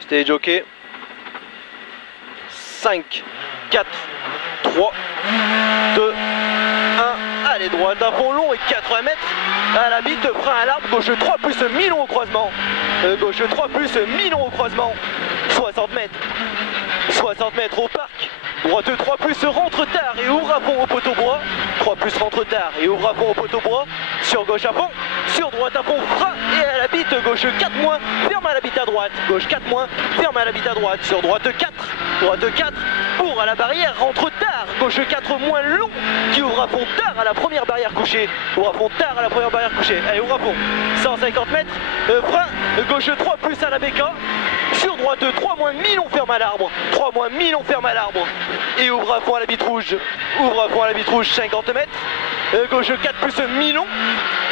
Stage ok. 5, 4, 3, 2, 1. Allez, droite à fond long et 80 mètres. À la bite, frein à l'arbre, gauche 3 plus mi-long au croisement. Gauche 3 plus mi-long au croisement. 60 mètres. 60 mètres au parc. Droite 3 plus rentre tard et ouvre à fond au poteau bois. 3 plus rentre tard et ouvre à fond au poteau bois. Sur gauche à fond. Sur droite à fond, frein et à la bite, gauche 4 moins, ferme à la bite à droite. Gauche 4 moins, ferme à la bite à droite. Sur droite 4. Droite 4. Pour à la barrière, rentre tard. Gauche 4 moins long qui ouvre à fond tard à la première barrière couchée. Ouvre à fond tard à la première barrière couchée. Allez, ouvre à fond. 150 mètres. Frein. Gauche 3 plus à la béca. Sur droite 3 moins mi-long ferme à l'arbre. 3 moins mi-long ferme à l'arbre. Et ouvre à fond à la bite rouge. Ouvre à fond à la bite rouge 50 mètres. Gauche 4 plus mi-long.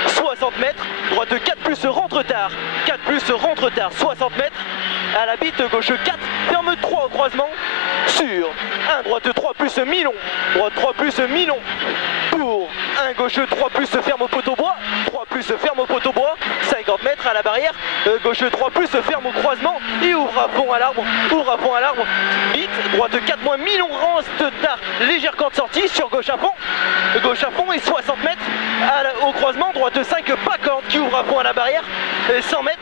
60 mètres. Droite 4 plus rentre tard. 4 plus rentre tard. 60 mètres. À la bite gauche 4. Ferme 3 au croisement. Sur 1 droite 3 plus mi-long. Droite 3 plus mi-long. Pour 1 gauche 3 plus ferme au poteau bois. 3 plus ferme au poteau bois. 50 mètres à la barrière. Gauche 3 plus ferme au croisement. Et ouvre à fond à l'arbre. Ouvre à fond à l'arbre. Bite. Droite 4 moins mi-long. Reste tard. Légère corde sortie sur gauche à fond. Gauche à fond et 60 mètres. Au croisement. Droite 5 pas corde qui ouvre à fond à la barrière. 100 mètres.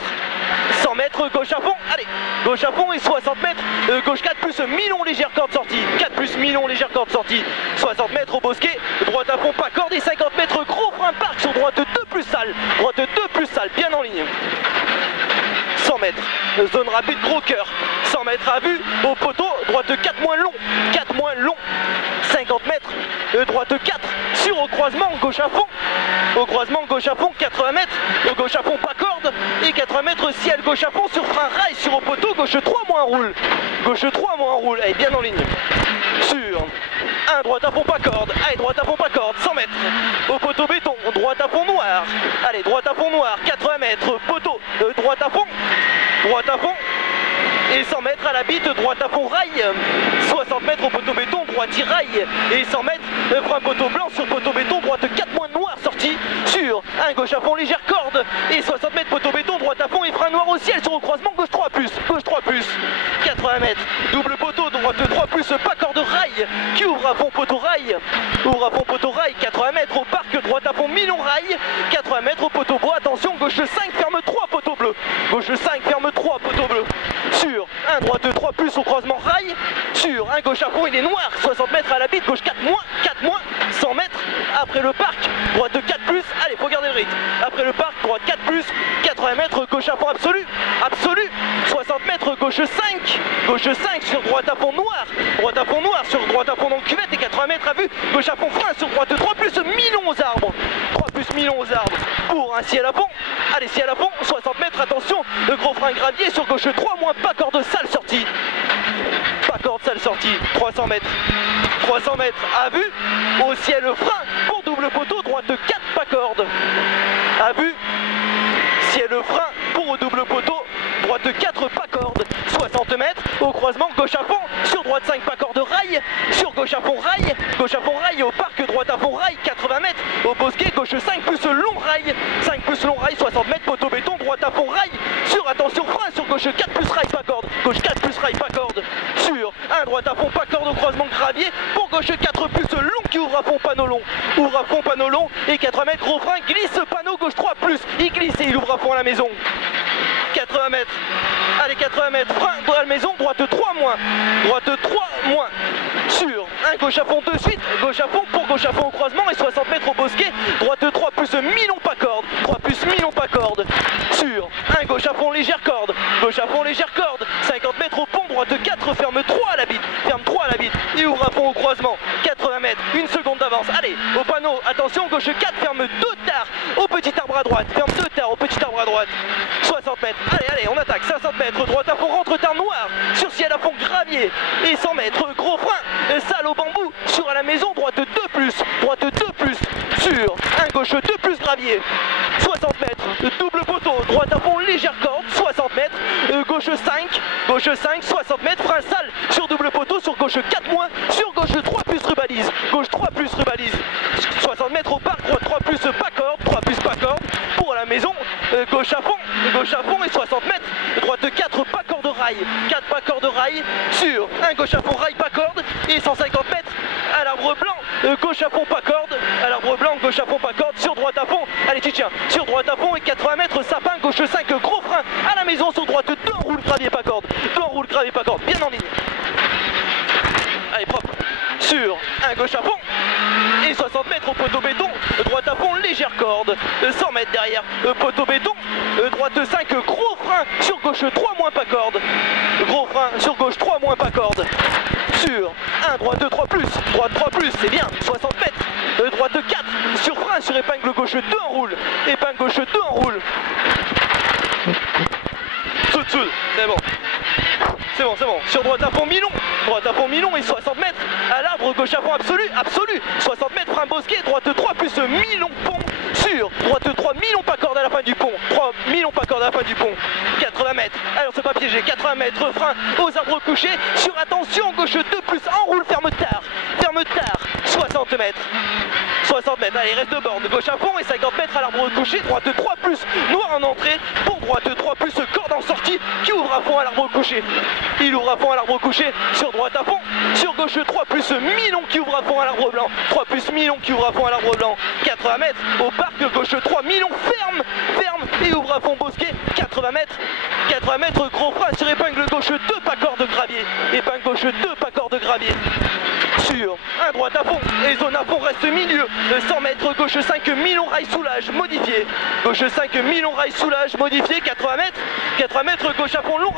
100 mètres, gauche à fond, allez, gauche à fond et 60 mètres, gauche 4 plus mi-long, légère corde sortie, 4 plus mi-long, légère corde sortie, 60 mètres au bosquet, droite à fond, pas corde et 50 mètres, gros frein parc sur droite 2 plus sale, droite 2 plus sale, bien en ligne. 100 mètres, zone rapide, gros cœur, 100 mètres à vue, au poteau, droite 4 moins long, 4 moins long, 50 mètres, droite 4, sur au croisement, gauche à fond, au croisement, gauche à fond, 80 mètres, au gauche à fond, pas corde, et 80 mètres, ciel, gauche à fond, sur frein rail, sur au poteau, gauche 3 moins roule, gauche 3 moins roule, allez, bien en ligne, sur 1, droite à fond, pas corde, allez, droite à fond, pas corde, 100 mètres, au poteau béton, droite à fond noir, allez, droite à fond noir, 80 mètres, poteau, droite à fond, et 100 mètres à la bite, droite à fond rail, 60 mètres au poteau béton, droite rail, et 100 mètres, frein poteau blanc sur poteau béton, droite 4 moins noir sortie, sur 1 gauche à fond, légère corde, et 60 mètres poteau béton, droite à fond et frein noir au ciel sur au croisement, gauche 3 plus, 80 mètres, double poteau, droite 3 plus, pas corde rail, qui ouvre à fond poteau rail, 80 mètres au parc, droite à fond mi-long rail, 80 mètres au poteau bois, attention, gauche 5, ferme 3 poteau bleu, gauche 5, ferme 3 poteau bleu, sur 1 droite 3 plus au croisement rail, sur 1 gauche à fond il est noir, 60 mètres à la bite, gauche 4 moins, 100 mètres, après le parc, droite 4 plus, allez faut garder le rythme, après le parc, droite 4 plus, 80 mètres, gauche à fond absolu, 60 mètres, gauche 5 sur droite à fond noir sur droite à fond dans le cuvette et 80 mètres à vue, gauche à fond frein sur droite 3 plus mi-long aux arbres, 3 plus mi-long aux arbres, pour un ciel à fond, allez ciel à fond, 60 mètres, attention, le gros frein gravier sur gauche 3 moins, pas corde sale sortie, 300 mètres à vue, au ciel frein, pour double poteau, droite 4 pas corde, à vue, ciel frein, pour double poteau, droite 4 pas corde, 60 mètres, au croisement, gauche à fond, sur droite 5 pas corde rail, sur gauche à fond rail, au parc, droite à fond rail, 80 mètres, au bosquet, gauche 5 plus long rail, 60 mètres, poteau béton, droite à fond rail, sur attention frein, sur gauche 4 plus rail pas corde, gauche 4 plus rail pas corde, sur 1 droite à fond pas corde au croisement gravier, pour gauche 4 plus long qui ouvre à fond panneau long, et 80 mètres, gros frein, glisse panneau, gauche 3 plus, il glisse et il ouvre à fond à la maison. 80 mètres, allez 80 mètres, frein dans la maison, droite 3 moins, sur 1 gauche à fond de suite, gauche à fond pour gauche à fond au croisement et 60 mètres au bosquet, droite 3 plus mi-long pas corde, sur 1 gauche à fond légère corde, 50 mètres au pont, droite 4, ferme 3 à la bite, et ouvre à fond au croisement, 80 mètres, une seconde d'avance, allez, au panneau, attention, gauche 4, ferme 2 tard, au petit arbre à droite, 60 mètres, allez, on attaque, 50 mètres, droite à fond, rentre tard noir, sur ciel à fond gravier, et 100 mètres, gros frein, salle au bambou, sur à la maison, droite 2 plus, sur 1 gauche 2 plus gravier, 60 mètres, double poteau, droite à fond, légère corde, 60 mètres, gauche 5, 60 mètres, frein sale, sur double poteau, sur gauche 4 moins, sur gauche 3 plus rubalise, 60 mètres au parc, droite 3 plus pas corde, pour la maison, gauche à fond et 60 mètres, rail, 4 pas corde rail sur un gauche à fond rail pas corde et 150 mètres à l'arbre blanc, gauche à fond pas corde, à l'arbre blanc, gauche à fond pas corde, sur droite à fond, allez tu tiens, sur droite à fond et 80 mètres sapin, gauche 5, gros frein à la maison, sur droite 2 enroule gravier pas corde, 2 enroule gravier pas corde, bien en ligne. Allez propre, sur un gauche à fond et 60 mètres au poteau béton, droite à fond légère corde, 100 mètres derrière, poteau béton, droite 5, gros frein, sur gauche 3 moins pas corde, gros frein, sur gauche 3 moins pas corde, sur 1, droite 3 plus, droite 3 plus, c'est bien, 60 mètres, droite 4, sur frein, sur épingle gauche 2 enroule, épingle gauche 2 enroule, soude, c'est bon. C'est bon, sur droite à fond mi-long et 60 mètres à l'arbre, gauche à fond absolu, 60 mètres frein bosquet, droite 3 plus mi-long pont, sur droite 3 mi-long pas corde à la fin du pont, 3 mi-long pas corde à la fin du pont, 80 mètres, alors c'est pas piégé, 80 mètres frein aux arbres couchés, sur attention, gauche 2 plus enroule, ferme tard, 60 mètres. 60 mètres, allez reste de borne, gauche à fond et 50 mètres à l'arbre couché, droite 3 plus, noir en entrée, pour droite 3 plus, corde en sortie, qui ouvre à fond à l'arbre couché. Il ouvre à fond à l'arbre couché, sur droite à fond, sur gauche 3 plus, mi-long qui ouvre à fond à l'arbre blanc, 3 plus mi-long qui ouvre à fond à l'arbre blanc, 80 mètres, au parc, gauche 3, mi-long, ferme, et ouvre à fond bosquet, 80 mètres, gros frein sur épingle gauche 2 pas corde gravier, épingle gauche 2 pas corde gravier. Sur un droite à fond et zone à fond reste milieu, 100 mètres, gauche 5, mi-long rail soulage modifié, gauche 5, mi-long rail soulage modifié, 80 mètres, gauche à fond long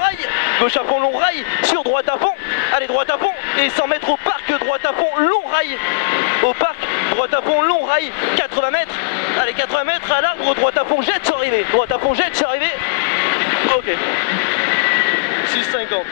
rail, sur droite à fond, allez droite à fond et 100 mètres au parc, droite à fond long rail, au parc, droite à fond long rail, 80 mètres, allez 80 mètres à l'arbre, droite à fond jette sur arrivée, ok, 6,50.